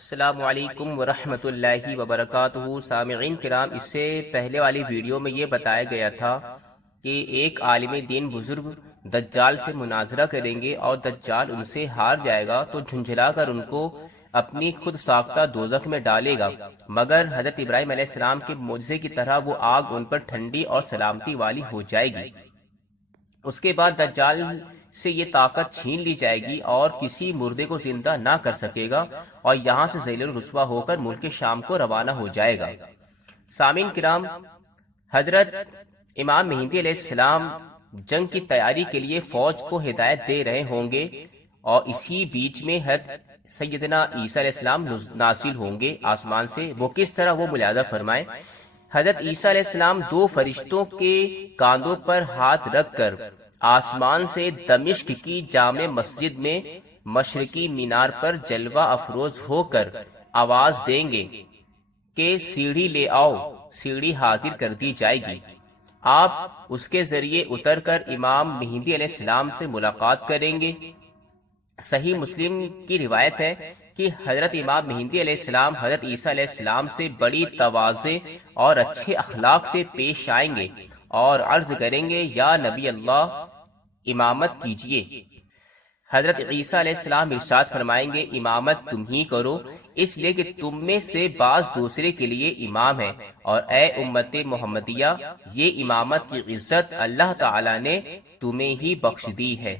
السلام علیکم ورحمۃ اللہ وبرکاتہ۔ سامعین کرام، اس سے پہلے والی ویڈیو میں یہ بتایا گیا تھا کہ ایک عالم دین بزرگ دجال سے مناظرہ کریں گے اور دجال ان سے ہار جائے گا تو جھنجھلا کر ان کو اپنی خود ساختہ دوزخ میں ڈالے گا، مگر حضرت ابراہیم علیہ السلام کے معجزے کی طرح وہ آگ ان پر ٹھنڈی اور سلامتی والی ہو جائے گی۔ اس کے بعد دجال سے یہ طاقت چھین لی جائے گی اور کسی مردے کو زندہ نہ کر سکے گا اور یہاں سے ذلیل و رسوا ہو کر ملک شام کو روانہ ہو جائے گا۔ سامعین کرام، حضرت امام مہدی علیہ السلام جنگ کی تیاری کے لیے فوج کو ہدایت دے رہے ہوں گے اور اسی بیچ میں حضرت سیدنا عیسیٰ علیہ السلام نازل ہوں گے آسمان سے۔ وہ کس طرح، وہ ملاحظہ فرمائیں۔ حضرت عیسیٰ علیہ السلام دو فرشتوں کے کاندھوں پر ہاتھ رکھ کر آسمان سے دمشق کی جامع مسجد میں مشرقی مینار پر جلوہ افروز ہو کر آواز دیں گے کہ سیڑھی لے آؤ، سیڑھی حاضر کر دی جائے گی۔ آپ اس کے ذریعے اتر کر امام مہدی علیہ السلام سے ملاقات کریں گے۔ صحیح مسلم کی روایت ہے کہ حضرت امام مہدی علیہ السلام حضرت عیسیٰ علیہ السلام سے بڑی تواضع اور اچھے اخلاق سے پیش آئیں گے اور عرض کریں گے، یا نبی اللہ، امامت کیجئے۔ حضرت عیسیٰ علیہ السلام ارشاد فرمائیں گے، امامت تم ہی کرو، اس لیے کہ تم میں سے بعض دوسرے کے لیے امام ہے، اور اے امت محمدیہ، یہ امامت کی عزت اللہ تعالی نے تمہیں ہی بخش دی ہے۔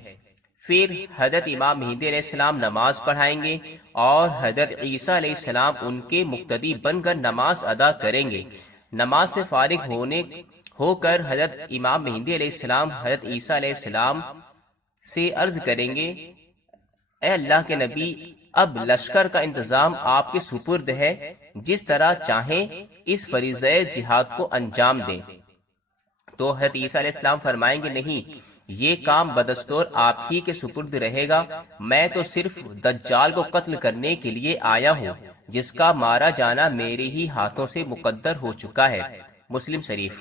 پھر حضرت امام مہدی علیہ السلام نماز پڑھائیں گے اور حضرت عیسیٰ علیہ السلام ان کے مقتدی بن کر نماز ادا کریں گے۔ نماز سے فارغ ہو کر حضرت امام مہدی علیہ السلام حضرت عیسیٰ علیہ السلام سے عرض کریں گے، اے اللہ کے نبی، اب لشکر کا انتظام آپ کے سپرد ہے، جس طرح چاہیں اس فریضہ جہاد کو انجام دیں۔ تو حضرت عیسیٰ علیہ السلام فرمائیں گے، نہیں، یہ کام بدستور آپ ہی کے سپرد رہے گا، میں تو صرف دجال کو قتل کرنے کے لیے آیا ہوں، جس کا مارا جانا میرے ہی ہاتھوں سے مقدر ہو چکا ہے۔ مسلم شریف۔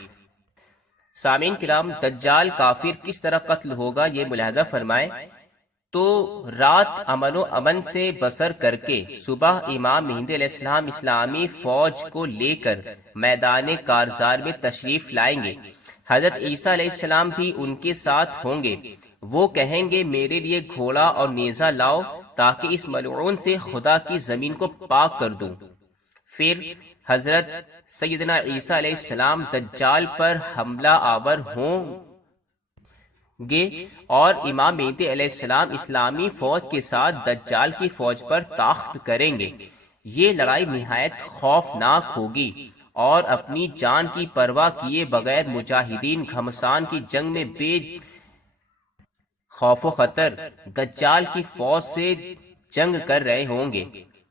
سامعین کرام، دجال کافر کس طرح قتل ہوگا یہ ملاحظہ فرمائیں۔ تو رات امن و امن سے بسر کر کے صبح امام مہدی علیہ السلام اسلامی فوج کو لے کر میدان کارزار میں تشریف لائیں گے۔ حضرت عیسیٰ علیہ السلام بھی ان کے ساتھ ہوں گے۔ وہ کہیں گے، میرے لیے گھوڑا اور نیزہ لاؤ تاکہ اس ملعون سے خدا کی زمین کو پاک کر دوں۔ پھر حضرت سیدنا عیسیٰ علیہ السلام دجال پر حملہ آور ہوں گے اور امام مہدی علیہ السلام اسلامی فوج کے ساتھ دجال کی فوج پر طاقت کریں گے۔ یہ لڑائی نہایت خوفناک ہوگی اور اپنی جان کی پرواہ کیے بغیر مجاہدین گھمسان کی جنگ میں بے خوف و خطر دجال کی فوج سے جنگ کر رہے ہوں گے۔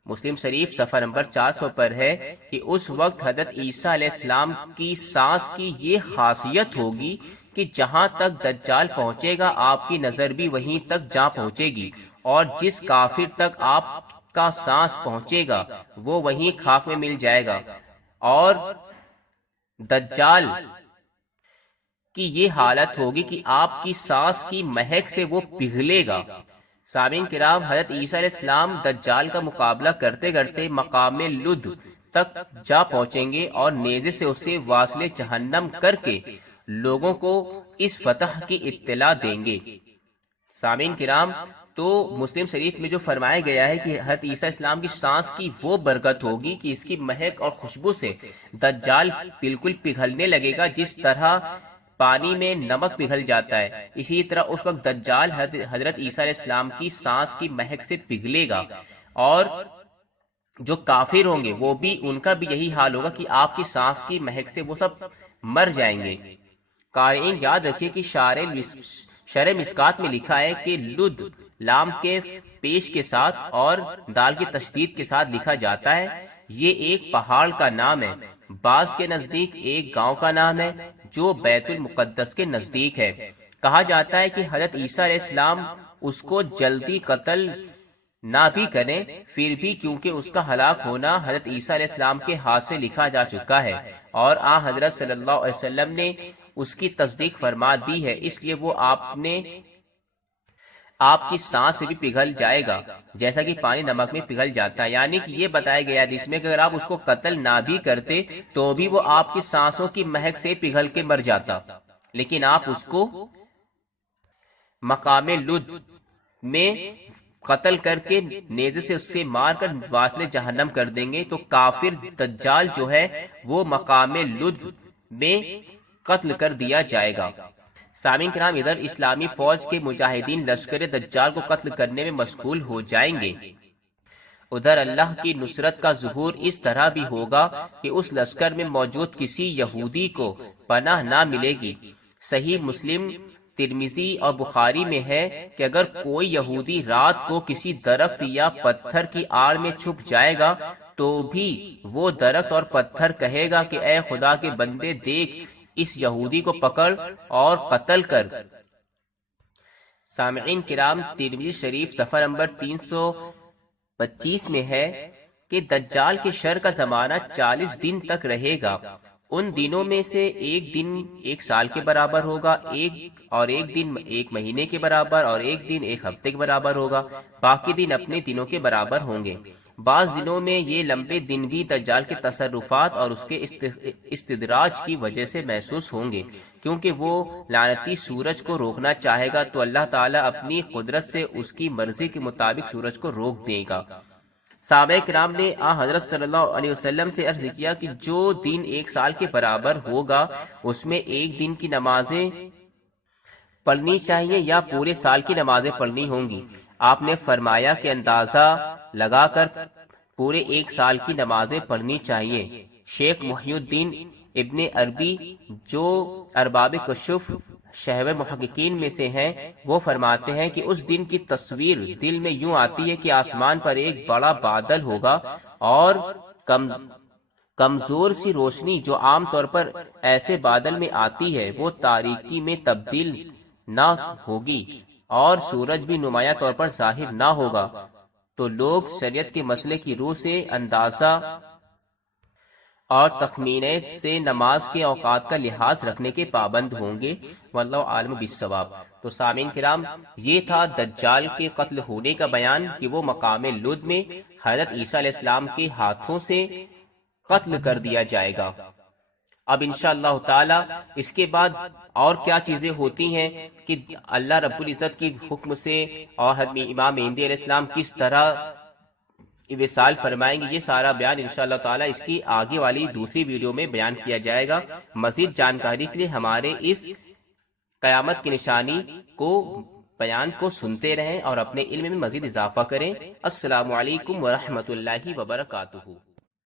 مسلم شریف صفحہ نمبر 400 پر ہے کہ اس وقت حضرت عیسیٰ علیہ السلام کی سانس کی یہ خاصیت ہوگی کہ جہاں تک دجال پہنچے گا آپ کی نظر بھی وہیں تک جا پہنچے گی، اور جس کافر تک آپ کا سانس پہنچے گا وہ وہیں خاک میں مل جائے گا، اور دجال کی یہ حالت ہوگی کہ آپ کی سانس کی مہک سے وہ پگھلے گا۔ سامعین کرام، حضرت عیسیٰ علیہ السلام دجال کا مقابلہ کرتے کرتے مقام لد تک جا پہنچیں گے اور نیزے سے اسے واصل جہنم کر کے لوگوں کو اس فتح کی اطلاع دیں گے۔ سامعین کرام، تو مسلم شریف میں جو فرمایا گیا ہے کہ حضرت عیسیٰ اسلام کی سانس کی وہ برکت ہوگی کہ اس کی مہک اور خوشبو سے دجال بالکل پگھلنے لگے گا، جس طرح پانی میں نمک پگھل جاتا ہے، اسی طرح اس وقت دجال حضرت عیسیٰ علیہ السلام کی سانس کی مہک سے پگھلے گا، اور جو کافر ہوں گے وہ بھی، ان کا بھی یہی حال ہوگا کہ آپ کی سانس کی مہک سے وہ سب مر جائیں گے۔ قارئین یاد رکھیے کہ شرح مسکات میں لکھا ہے کہ لد لام کے پیش کے ساتھ اور دال کی تشدید کے ساتھ لکھا جاتا ہے۔ یہ ایک پہاڑ کا نام ہے، بعض کے نزدیک ایک گاؤں کا نام ہے جو بیت المقدس کے نزدیک ہے۔ کہا جاتا ہے کہ حضرت عیسیٰ علیہ السلام اس کو جلدی قتل نہ بھی کریں، پھر بھی کیونکہ اس کا ہلاک ہونا حضرت عیسیٰ علیہ السلام کے ہاتھ سے لکھا جا چکا ہے اور حضرت صلی اللہ علیہ وسلم نے اس کی تصدیق فرما دی ہے، اس لیے وہ آپ نے آپ کی سانس سے بھی پگھل جائے گا، جیسا کہ پانی نمک میں پگھل جاتا ہے۔ یعنی کہ یہ بتایا گیا ہے جس میں کہ اگر آپ اس کو قتل نہ بھی کرتے تو بھی وہ آپ کی سانسوں کی مہک سے پگھل کے مر جاتا، لیکن آپ اس کو مقام لد میں قتل کر کے نیزے سے اس سے مار کر واصل جہنم کر دیں گے، تو کافر دجال جو ہے وہ مقام لد میں قتل کر دیا جائے گا۔ سامعین کرام، ادھر اسلامی فوج کے مجاہدین لشکر دجال کو قتل کرنے میں مشغول ہو جائیں گے، ادھر اللہ کی نصرت کا ظہور اس طرح بھی ہوگا کہ اس لشکر میں موجود کسی یہودی کو پناہ نہ ملے گی۔ صحیح مسلم، ترمذی اور بخاری میں ہے کہ اگر کوئی یہودی رات کو کسی درخت یا پتھر کی آڑ میں چھپ جائے گا تو بھی وہ درخت اور پتھر کہے گا کہ اے خدا کے بندے، دیکھ اس یہودی کو پکڑ اور قتل کر۔ سامعین کرام، ترمذی شریف صفحہ نمبر 325 میں ہے کہ دجال کے شر کا زمانہ 40 دن تک رہے گا۔ ان دنوں میں سے ایک دن 1 سال کے برابر ہوگا، ایک دن 1 مہینے کے برابر، اور ایک دن 1 ہفتے کے برابر ہوگا، باقی دن اپنے دنوں کے برابر ہوں گے۔ بعض دنوں میں یہ لمبے دن بھی دجال کے تصرفات اور اس کے استدراج کی وجہ سے محسوس ہوں گے، کیونکہ وہ لعنتی سورج کو روکنا چاہے گا تو اللہ تعالیٰ اپنی قدرت سے اس کی مرضی کے مطابق سورج کو روک دے گا۔ صحابہ کرام نے حضرت صلی اللہ علیہ وسلم سے عرض کیا کہ جو دن 1 سال کے برابر ہوگا اس میں ایک دن کی نمازیں پڑھنی چاہیے یا پورے سال کی نمازیں پڑھنی ہوں گی؟ آپ نے فرمایا کہ اندازہ لگا کر پورے 1 سال کی نمازیں پڑھنی چاہیے۔ شیخ محی الدین ابن عربی جو ارباب کشف شہوہ محققین میں سے ہیں، وہ فرماتے ہیں کہ اس دن کی تصویر دل میں یوں آتی ہے کہ آسمان پر ایک بڑا بادل ہوگا اور کمزور سی روشنی جو عام طور پر ایسے بادل میں آتی ہے وہ تاریکی میں تبدیل نہ ہوگی اور سورج بھی نمایاں طور پر ظاہر نہ ہوگا، تو لوگ شریعت کے مسئلے کی روح سے اندازہ اور تخمینے سے نماز کے اوقات کا لحاظ رکھنے کے پابند ہوں گے، واللہ عالم بالصواب۔ تو سامعین کرام، یہ تھا دجال کے قتل ہونے کا بیان کہ وہ مقام لد میں حضرت عیسیٰ علیہ السلام کے ہاتھوں سے قتل کر دیا جائے گا۔ اب انشاءاللہ تعالی اس کے بعد اور کیا چیزیں ہوتی ہیں کہ اللہ رب العزت کی حکم سے اور حضرت امام مہدی علیہ السلام کس طرح وصال فرمائیں گے، یہ سارا بیان انشاءاللہ تعالی اس کی آگے والی دوسری ویڈیو میں بیان کیا جائے گا۔ مزید جانکاری کے لیے ہمارے اس قیامت کی نشانی کو بیان کو سنتے رہیں اور اپنے علم میں مزید اضافہ کریں۔ السلام علیکم ورحمۃ اللہ وبرکاتہ۔